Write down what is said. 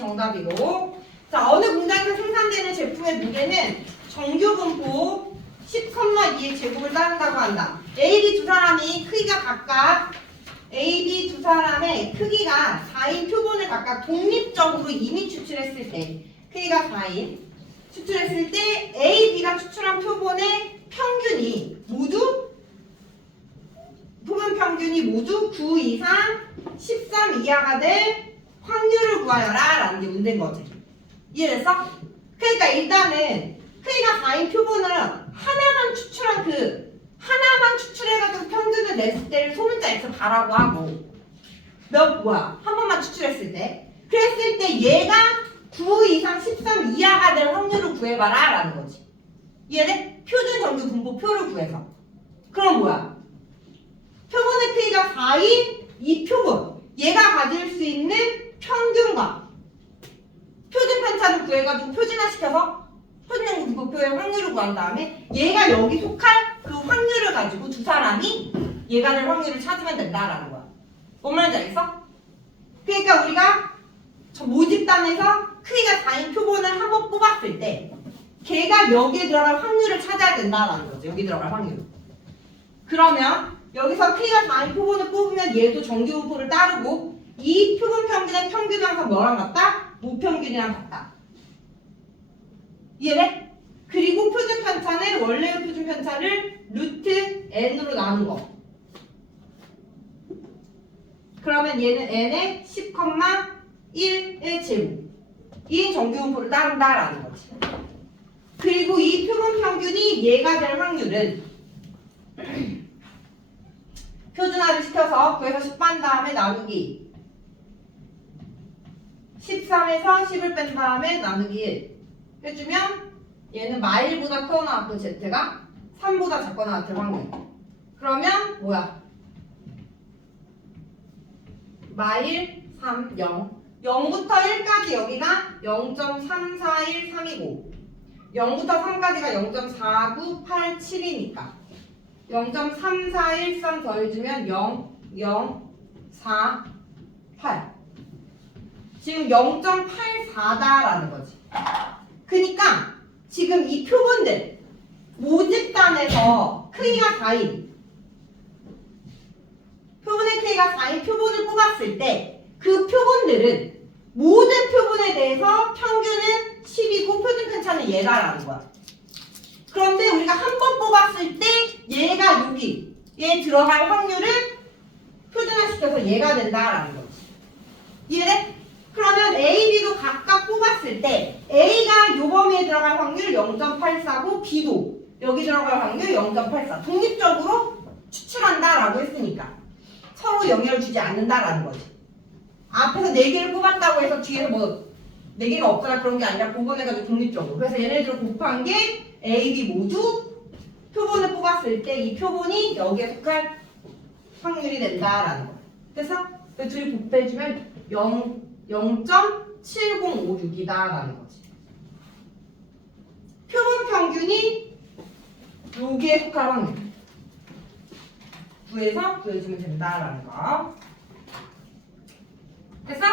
정답이고. 자, 어느 공장에서 생산되는 제품의 무게는 정규 분포 10,2의 제곱을 따른다고 한다. A, B 두 사람이 크기가 각각 A, B 두 사람의 크기가 4인 표본을 각각 독립적으로 이미 추출했을 때 크기가 4인 추출했을 때 A, B가 추출한 표본의 평균이 모두 표본 평균이 모두 9 이상 13 이하가 될 확률을 구하여라 라는 게 문제인 거지 이해됐어? 그러니까 일단은 크기가 4인 표본을 하나만 추출한 그 하나만 추출해가지고 평균을 냈을 때를 소문자 X 바라고 하고 몇 뭐야? 한 번만 추출했을 때. 그랬을 때 얘가 9 이상 13 이하가 될 확률을 구해봐라 라는 거지. 이해돼? 표준 정규 분포표를 구해서. 그럼 뭐야? 표본의 크기가 4인 이 표본. 얘가 가질 수 있는 평균과 표준 편차를 구해가지고 표준화시켜서 표준형 분포표의 확률을 구한 다음에 얘가 여기 속할 그 확률을 가지고 두 사람이 얘가 될 확률을 찾으면 된다라는 거야. 뭔 말인지 알겠어? 그러니까 우리가 저 모집단에서 크기가 4인 표본을 한 번 뽑았을 때 걔가 여기에 들어갈 확률을 찾아야 된다라는 거죠. 여기 들어갈 확률. 그러면 여기서 크기가 4인 표본을 뽑으면 얘도 정규분포를 따르고 이 표본 평균의 평균은 항상 뭐랑 같다? 무평균이랑 같다. 이해돼? 그리고 표준 편차는 원래의 표준 편차를 루트 n으로 나눈 거. 그러면 얘는 n의 10,1의 제곱. 이 정규분포를 따른다라는 거지. 그리고 이 표본 평균이 얘가 될 확률은 표준화를 시켜서 9에서 10뺀 다음에 나누기 13에서 10을 뺀 다음에 나누기 1 해주면 얘는 마일보다 크거나 같은 z가 3보다 작거나 같은 확률 그러면 뭐야? 마일 3, 0 0부터 1까지 여기가 0.3413이고 0부터 3까지가 0.4987이니까 0.3413 더해주면 0, 0, 4, 8 지금 0.84다라는 거지 그니까 지금 이 표본들 모집단에서 크기가 4인 표본의 크기가 4인 표본을 뽑았을 때 그 표본들은 모든 표본에 대해서 평균은 10이고 표준 편차는 얘다라는 거야. 그런데 우리가 한 번 뽑았을 때 얘가 여기 얘 들어갈 확률을 표준화시켜서 얘가 된다라는 거지. 이해돼? 그러면 A, B도 각각 뽑았을 때 A가 요 범위에 들어갈 확률 0.84고 B도 여기 들어갈 확률 0.84 독립적으로 추출한다라고 했으니까 서로 영향을 주지 않는다라는 거지. 앞에서 4개를 뽑았다고 해서 뒤에서 뭐 4개가 없거나 그런 게 아니라 구분해가지고 독립적으로 그래서 얘네들을 곱한 게 A, B 모두 표본을 뽑았을 때 이 표본이 여기에 속할 확률이 된다라는 거. 그래서 그 둘이 곱해주면 0, 0.7056이다라는 거지. 표본 평균이 여기에 속할 확률. 구해서 구해주면 된다라는 거. 됐어?